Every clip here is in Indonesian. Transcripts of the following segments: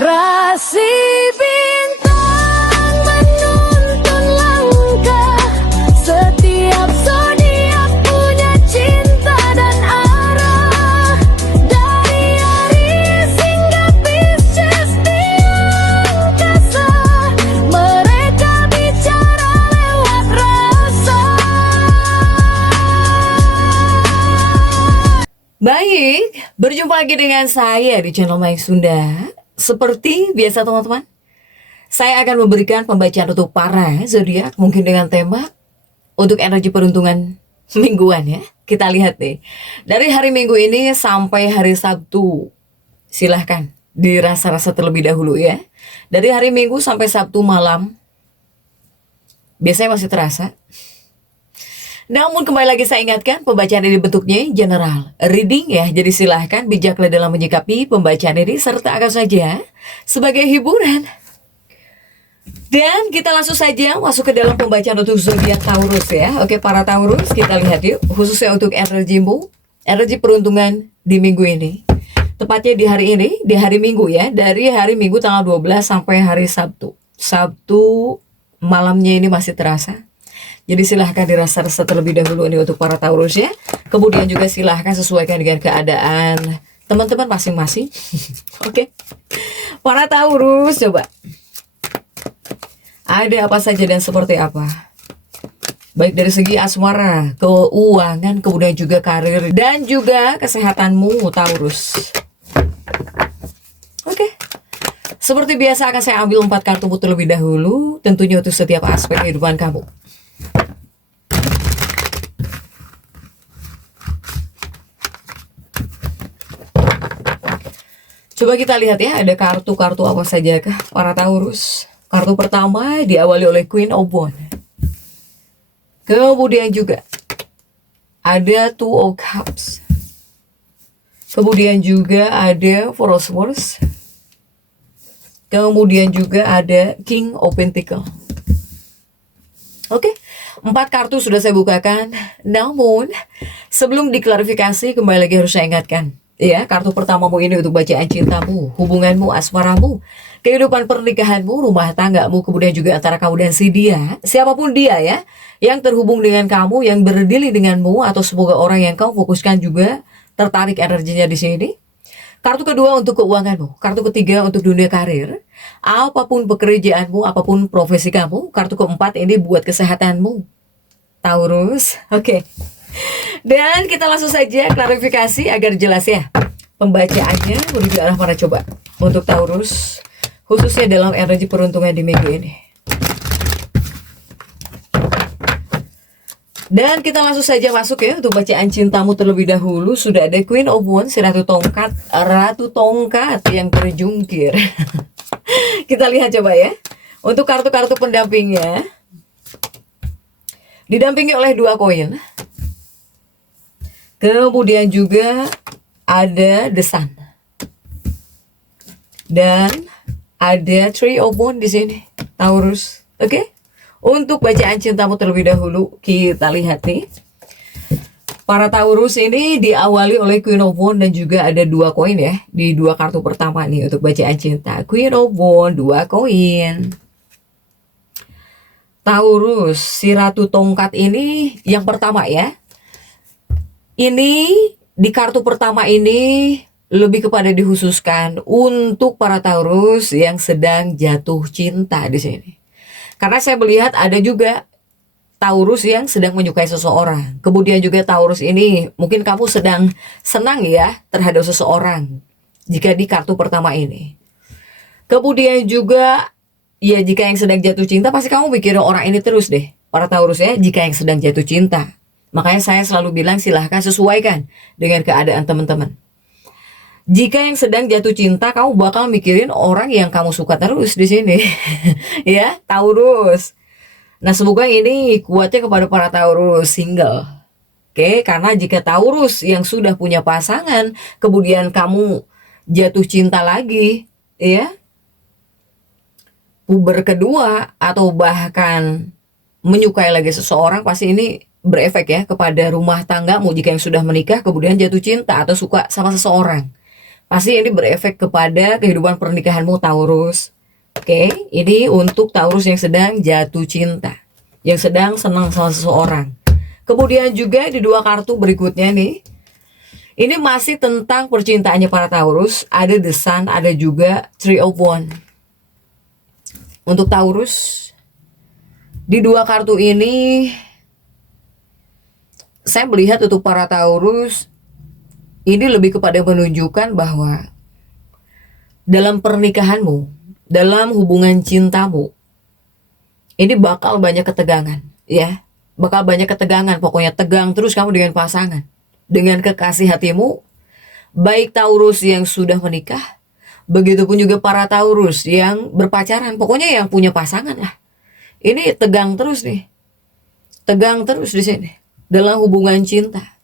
Rasi bintang menuntun langkah, setiap zodiak punya cinta dan arah. Dari Aries hingga Pisces di angkasa, mereka bicara lewat rasa. Baik, berjumpa lagi dengan saya di channel Mayang Sunda. Seperti biasa teman-teman, saya akan memberikan pembacaan untuk para zodiak mungkin dengan tema untuk energi peruntungan mingguan ya. Kita lihat nih, dari hari Minggu ini sampai hari Sabtu. Silahkan dirasa-rasa terlebih dahulu ya. Dari hari Minggu sampai Sabtu malam, biasanya masih terasa. Namun kembali lagi saya ingatkan, pembacaan ini bentuknya general reading ya. Jadi silahkan bijaklah dalam menyikapi pembacaan ini, serta akan saja sebagai hiburan. Dan kita langsung saja masuk ke dalam pembacaan untuk zodiak Taurus ya. Oke para Taurus, kita lihat yuk khususnya untuk energimu, energi peruntungan di minggu ini. Tepatnya di hari ini, di hari Minggu ya. Dari hari Minggu tanggal 12 sampai hari Sabtu. Sabtu malamnya ini masih terasa. Jadi silahkan dirasa-rasa terlebih dahulu ini untuk para Taurus ya. Kemudian juga silahkan sesuaikan dengan keadaan teman-teman masing-masing. Oke. Para Taurus, coba. Ada apa saja dan seperti apa? Baik dari segi asmara, keuangan, kemudian juga karir, dan juga kesehatanmu Taurus. Oke. Seperti biasa akan saya ambil 4 kartu terlebih dahulu. Tentunya untuk setiap aspek kehidupan kamu. Coba kita lihat ya, ada kartu-kartu apa saja kah para Taurus. Kartu pertama diawali oleh Queen of Wands. Kemudian juga ada Two of Cups. Kemudian juga ada Four of Swords. Kemudian juga ada King of Pentacles. Oke, 4 kartu sudah saya bukakan. Namun sebelum diklarifikasi, kembali lagi harus saya ingatkan. Ya, kartu pertamamu ini untuk bacaan cintamu, hubunganmu, asmaramu, kehidupan pernikahanmu, rumah tanggamu, kemudian juga antara kamu dan si dia, siapapun dia ya, yang terhubung dengan kamu, yang berdili denganmu, atau semoga orang yang kau fokuskan juga tertarik energinya di sini. Kartu kedua untuk keuanganmu, kartu ketiga untuk dunia karir, apapun pekerjaanmu, apapun profesi kamu, kartu keempat ini buat kesehatanmu, Taurus. Oke. Dan kita langsung saja klarifikasi agar jelas ya pembacaannya menuju arah mana coba untuk Taurus, khususnya dalam energi peruntungan di minggu ini. Dan kita langsung saja masuk ya untuk bacaan cintamu terlebih dahulu. Sudah ada Queen of Wands, Ratu Tongkat, Ratu Tongkat yang terjungkir. Kita lihat coba ya untuk kartu-kartu pendampingnya. Didampingi oleh 2 koin. Kemudian juga ada The Sun. Dan ada Three of Wands di sini, Taurus. Oke. Untuk bacaan cintamu terlebih dahulu, kita lihat nih. Para Taurus ini diawali oleh Queen of Wands dan juga ada 2 koin ya di 2 kartu pertama nih untuk bacaan cinta. Queen of Wands, 2 koin. Taurus, si Ratu Tongkat ini yang pertama ya. Ini di kartu pertama ini lebih kepada dikhususkan untuk para Taurus yang sedang jatuh cinta di sini. Karena saya melihat ada juga Taurus yang sedang menyukai seseorang. Kemudian juga Taurus ini mungkin kamu sedang senang ya terhadap seseorang jika di kartu pertama ini. Kemudian juga ya jika yang sedang jatuh cinta pasti kamu mikirin orang ini terus deh. Para Taurus ya, jika yang sedang jatuh cinta. Makanya saya selalu bilang silahkan sesuaikan dengan keadaan teman-teman. Jika yang sedang jatuh cinta, kamu bakal mikirin orang yang kamu suka terus di sini. Ya, Taurus. Nah, semoga ini kuatnya kepada para Taurus single. Oke, karena jika Taurus yang sudah punya pasangan, kemudian kamu jatuh cinta lagi, ya, puber kedua, atau bahkan menyukai lagi seseorang, pasti ini berefek ya kepada rumah tanggamu jika yang sudah menikah kemudian jatuh cinta atau suka sama seseorang. Pasti ini berefek kepada kehidupan pernikahanmu Taurus. Oke, ini untuk Taurus yang sedang jatuh cinta, yang sedang senang sama seseorang. Kemudian juga di dua kartu berikutnya nih, ini masih tentang percintaannya para Taurus. Ada The Sun, ada juga Three of Wands. Untuk Taurus, di dua kartu ini, saya melihat untuk para Taurus, ini lebih kepada menunjukkan bahwa dalam pernikahanmu, dalam hubungan cintamu, ini bakal banyak ketegangan, ya. Bakal banyak ketegangan, pokoknya tegang terus kamu dengan pasangan, dengan kekasih hatimu, baik Taurus yang sudah menikah, begitupun juga para Taurus yang berpacaran, pokoknya yang punya pasangan lah. Ini tegang terus nih, tegang terus di sini dalam hubungan cinta.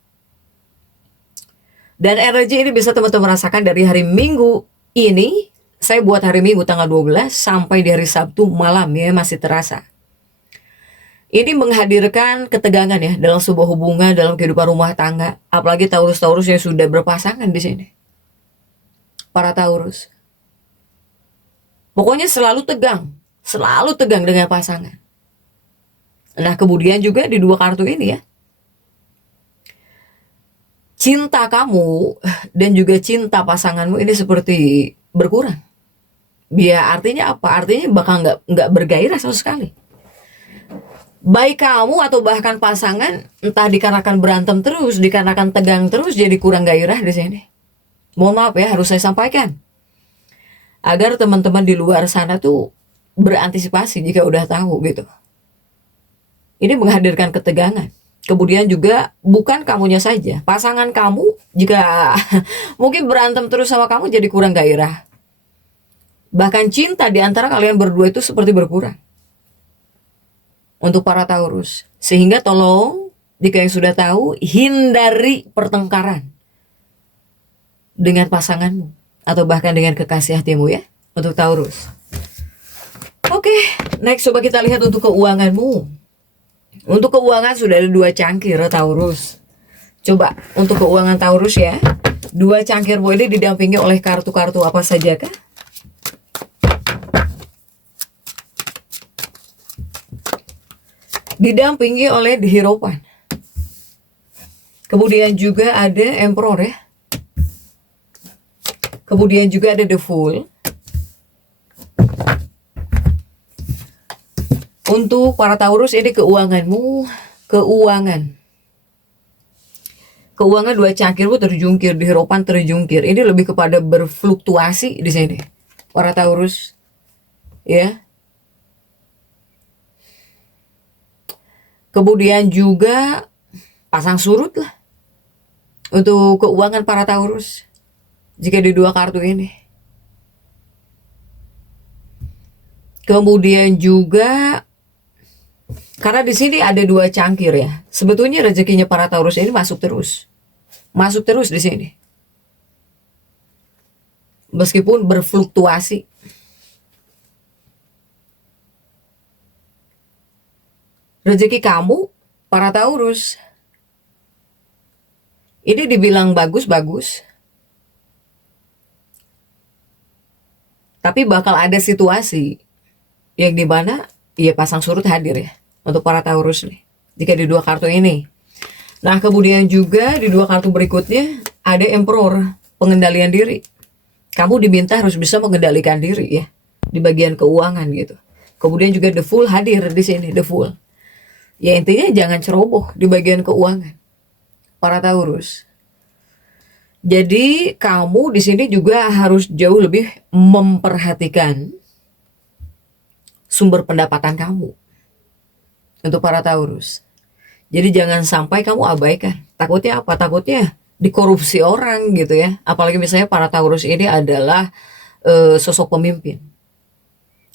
Dan energi ini bisa teman-teman rasakan dari hari Minggu ini. Saya buat hari Minggu tanggal 12 sampai di hari Sabtu malam ya, masih terasa. Ini menghadirkan ketegangan ya dalam sebuah hubungan, dalam kehidupan rumah tangga. Apalagi Taurus-Taurus yang sudah berpasangan di sini. Para Taurus. Pokoknya selalu tegang dengan pasangan. Nah, kemudian juga di dua kartu ini ya, cinta kamu dan juga cinta pasanganmu ini seperti berkurang. Ya, artinya apa? Artinya bakal nggak bergairah sama sekali. Baik kamu atau bahkan pasangan, entah dikarenakan berantem terus, dikarenakan tegang terus, jadi kurang gairah di sini. Mohon maaf ya, harus saya sampaikan. Agar teman-teman di luar sana tuh berantisipasi jika udah tahu gitu. Ini menghadirkan ketegangan. Kemudian juga bukan kamunya saja, pasangan kamu jika mungkin berantem terus sama kamu jadi kurang gairah. Bahkan cinta di antara kalian berdua itu seperti berkurang. Untuk para Taurus. Sehingga tolong, jika yang sudah tahu, hindari pertengkaran dengan pasanganmu. Atau bahkan dengan kekasih hatimu ya. Untuk Taurus. Oke, next coba kita lihat untuk keuanganmu. Untuk keuangan sudah ada dua cangkir Taurus. Coba untuk keuangan Taurus ya. Dua cangkirmu ini didampingi oleh kartu-kartu apa saja kah? Didampingi oleh The Hierophant. Kemudian juga ada Emperor ya. Kemudian juga ada The Fool. Untuk para Taurus ini keuanganmu, keuangan dua cangkirmu terjungkir, The Hierophant terjungkir. Ini lebih kepada berfluktuasi di sini. Para Taurus ya. Kemudian juga pasang surut lah untuk keuangan para Taurus jika di dua kartu ini. Kemudian juga karena di sini ada dua cangkir ya, sebetulnya rezekinya para Taurus ini masuk terus di sini, meskipun berfluktuasi. Rezeki kamu, para Taurus, ini dibilang bagus-bagus. Tapi bakal ada situasi yang dimana ya pasang surut hadir ya. Untuk para Taurus nih. Jika di dua kartu ini. Nah kemudian juga di dua kartu berikutnya ada Emperor, pengendalian diri. Kamu diminta harus bisa mengendalikan diri ya. Di bagian keuangan gitu. Kemudian juga The Fool hadir di sini, The Fool. Ya intinya jangan ceroboh di bagian keuangan para Taurus. Jadi kamu di sini juga harus jauh lebih memperhatikan sumber pendapatan kamu untuk para Taurus. Jadi jangan sampai kamu abaikan. Takutnya apa? Takutnya dikorupsi orang gitu ya. Apalagi misalnya para Taurus ini adalah sosok pemimpin.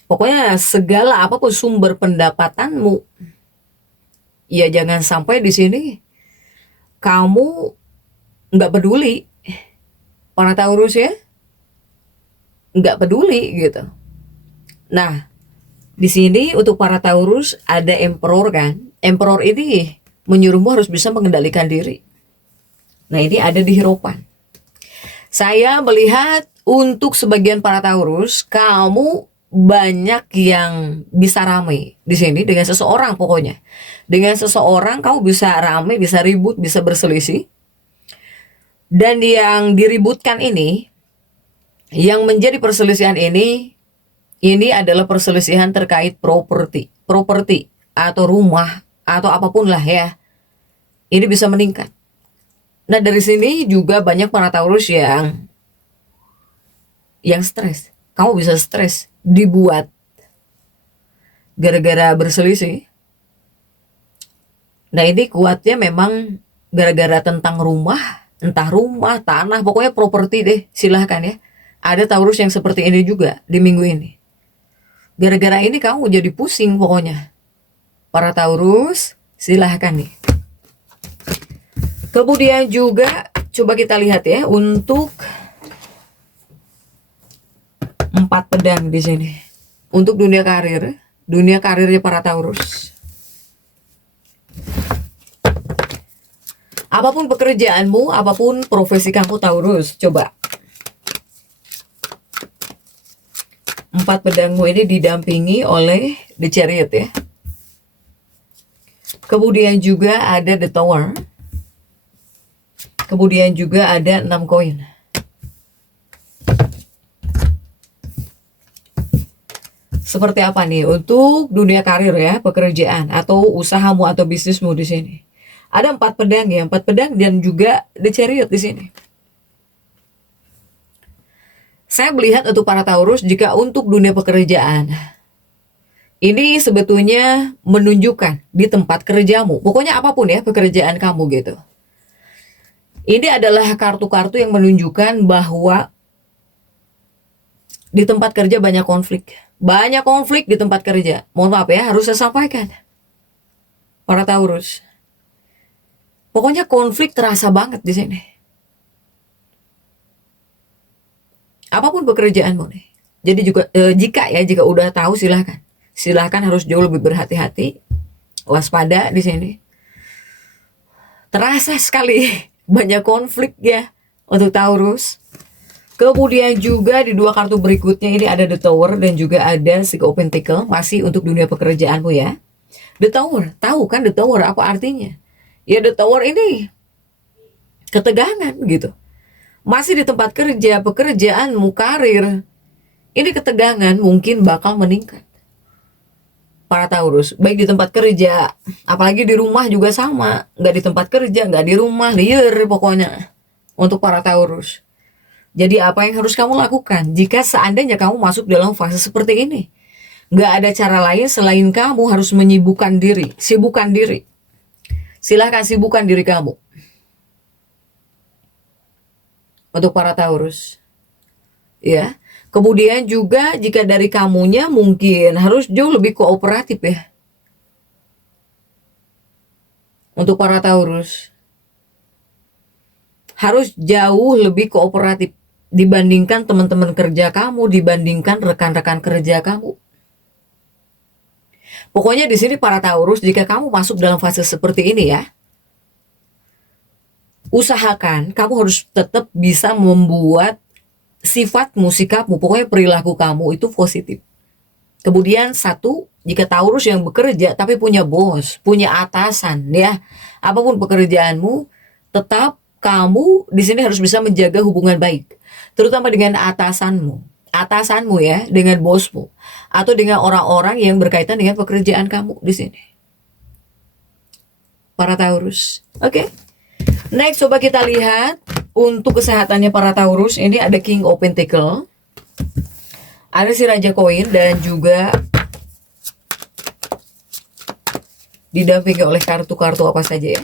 Pokoknya segala apapun sumber pendapatanmu, ya jangan sampai di sini kamu nggak peduli, para Taurus ya, nggak peduli gitu. Nah, di sini untuk para Taurus ada Emperor kan, Emperor ini menyuruhmu harus bisa mengendalikan diri. Nah ini ada di Hierophant. Saya melihat untuk sebagian para Taurus, kamu banyak yang bisa rame di sini dengan seseorang pokoknya. Dengan seseorang kamu bisa rame, bisa ribut, bisa berselisih. Dan yang diributkan ini, yang menjadi perselisihan ini adalah perselisihan terkait properti atau rumah atau apapun lah ya. Ini bisa meningkat. Nah, dari sini juga banyak para Taurus yang stres. Kamu bisa stres dibuat gara-gara berselisih. Nah, ini kuatnya memang gara-gara tentang rumah, entah rumah, tanah, pokoknya properti deh, silahkan ya. Ada Taurus yang seperti ini juga di minggu ini. Gara-gara ini kamu jadi pusing pokoknya. Para Taurus, silahkan nih. Kemudian juga coba kita lihat ya untuk 4 pedang di sini. Untuk dunia karirnya para Taurus. Apapun pekerjaanmu, apapun profesi kamu Taurus, coba. 4 pedangmu ini didampingi oleh The Chariot ya. Kemudian juga ada The Tower. Kemudian juga ada 6 koin. Seperti apa nih untuk dunia karir ya, pekerjaan atau usahamu atau bisnismu di sini? Ada 4 pedang ya, 4 pedang dan juga The Chariot di sini. Saya melihat untuk para Taurus jika untuk dunia pekerjaan, ini sebetulnya menunjukkan di tempat kerjamu. Pokoknya apapun ya pekerjaan kamu gitu. Ini adalah kartu-kartu yang menunjukkan bahwa di tempat kerja banyak konflik. Banyak konflik di tempat kerja. Mohon maaf ya, harus saya sampaikan. Para Taurus. Pokoknya konflik terasa banget di sini. Apapun pekerjaanmu nih. Jadi juga jika udah tahu silahkan. Silahkan harus jauh lebih berhati-hati. Waspada di sini. Terasa sekali banyak konflik ya untuk Taurus. Kemudian juga di 2 kartu berikutnya ini ada The Tower dan juga ada Six of Pentacles, masih untuk dunia pekerjaanmu ya. The Tower, tahu kan The Tower apa artinya? Ya The Tower ini ketegangan gitu. Masih di tempat kerja, pekerjaanmu, karir. Ini ketegangan mungkin bakal meningkat. Para Taurus, baik di tempat kerja, apalagi di rumah juga sama. Nggak di tempat kerja, nggak di rumah, liar pokoknya. Untuk para Taurus. Jadi apa yang harus kamu lakukan jika seandainya kamu masuk dalam fase seperti ini? Nggak ada cara lain selain kamu harus menyibukkan diri. Sibukkan diri. Silahkan sibukkan diri kamu. Untuk para Taurus. Ya. Kemudian juga jika dari kamunya mungkin harus jauh lebih kooperatif ya. Untuk para Taurus. Harus jauh lebih kooperatif dibandingkan teman-teman kerja kamu, dibandingkan rekan-rekan kerja kamu. Pokoknya di sini para Taurus, jika kamu masuk dalam fase seperti ini ya, usahakan kamu harus tetap bisa membuat sifatmu, sikapmu, pokoknya perilaku kamu itu positif. Kemudian satu, jika Taurus yang bekerja tapi punya bos, punya atasan ya, apapun pekerjaanmu, tetap kamu di sini harus bisa menjaga hubungan baik, terutama dengan atasanmu ya, dengan bosmu, atau dengan orang-orang yang berkaitan dengan pekerjaan kamu di sini. Para Taurus, oke. Next, coba kita lihat untuk kesehatannya para Taurus. Ini ada King of Pentacles, ada si Raja Koin dan juga didampingi oleh kartu-kartu apa saja ya.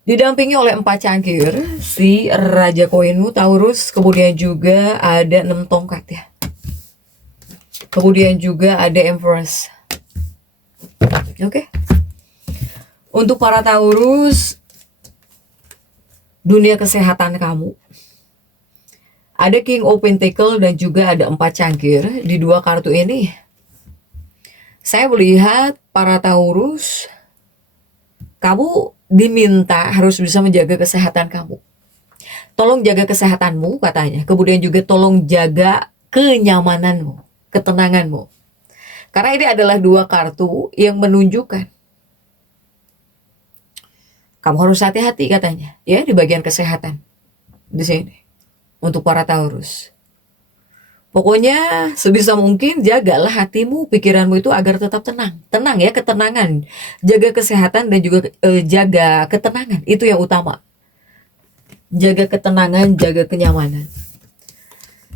Didampingi oleh 4 cangkir, si Raja Koinmu Taurus, kemudian juga ada 6 tongkat ya. Kemudian juga ada Empress. Oke. Untuk para Taurus, dunia kesehatan kamu. Ada King of Pentacles dan juga ada 4 cangkir di 2 kartu ini. Saya melihat para Taurus, kamu diminta harus bisa menjaga kesehatan kamu. tolong jaga kesehatanmu katanya. Kemudian juga tolong jaga kenyamananmu, ketenanganmu. Karena ini adalah dua kartu yang menunjukkan kamu harus hati-hati katanya, ya, di bagian kesehatan di sini untuk para Taurus. Pokoknya sebisa mungkin jagalah hatimu, pikiranmu itu agar tetap tenang. Tenang ya, ketenangan. Jaga kesehatan dan juga jaga ketenangan, itu yang utama. Jaga ketenangan, jaga kenyamanan.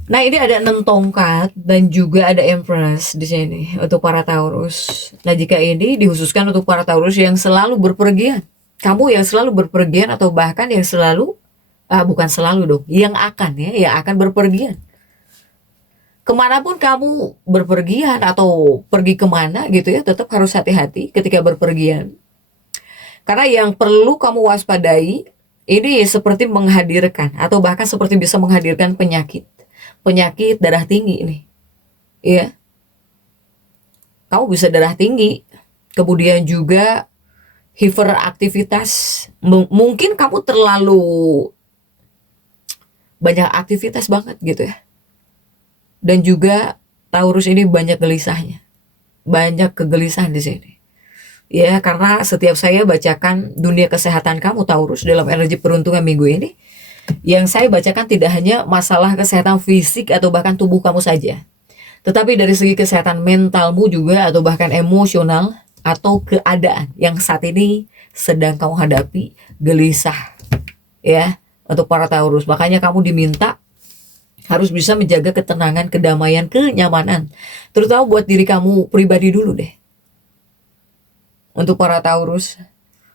Nah, ini ada 6 tongkat dan juga ada Empress di sini untuk para Taurus. Nah, jika ini dikhususkan untuk para Taurus yang selalu berpergian. Kamu yang selalu berpergian atau bahkan yang selalu, bukan selalu dong, yang akan berpergian. Kemanapun kamu berpergian atau pergi kemana gitu ya, tetap harus hati-hati ketika berpergian. Karena yang perlu kamu waspadai, ini seperti menghadirkan atau bahkan seperti bisa menghadirkan penyakit darah tinggi ini, ya. Kamu bisa darah tinggi, kemudian juga hiperaktivitas. Mungkin kamu terlalu banyak aktivitas banget gitu ya. Dan juga Taurus ini banyak gelisahnya, banyak kegelisahan di sini. Ya, karena setiap saya bacakan dunia kesehatan kamu Taurus dalam energi peruntungan minggu ini, yang saya bacakan tidak hanya masalah kesehatan fisik atau bahkan tubuh kamu saja, tetapi dari segi kesehatan mentalmu juga atau bahkan emosional atau keadaan yang saat ini sedang kamu hadapi gelisah, ya, untuk para Taurus. Makanya kamu diminta harus bisa menjaga ketenangan, kedamaian, kenyamanan, terutama buat diri kamu pribadi dulu deh, untuk para Taurus.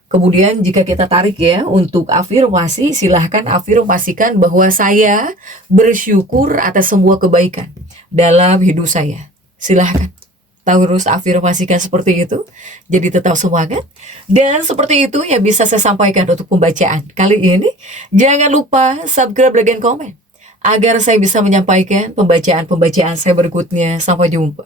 Kemudian jika kita tarik ya untuk afirmasi, silahkan afirmasikan bahwa saya bersyukur atas semua kebaikan dalam hidup saya. Silahkan Taurus afirmasikan seperti itu, jadi tetap semangat. Dan seperti itu yang bisa saya sampaikan untuk pembacaan kali ini. Jangan lupa subscribe, like, dan komen agar saya bisa menyampaikan pembacaan-pembacaan saya berikutnya. Sampai jumpa.